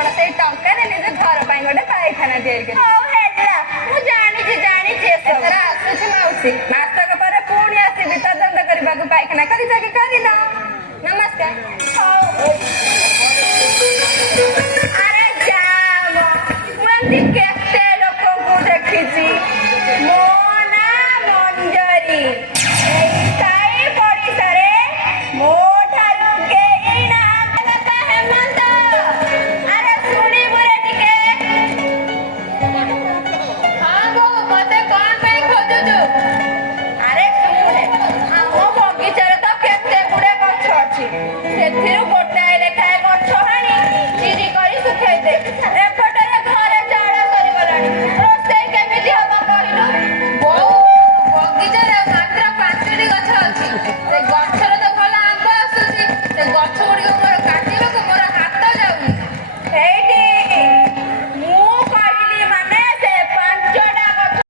आपण से टंका रे निज घर पाई गोटे पायखाना तैयारी कर हौ हेला मु जानी सब एथरा आसुछि माउसी नाटक पर पुणी आसी विसर्जन करबा पायखाना करी जाके करिना नमस्कार हौ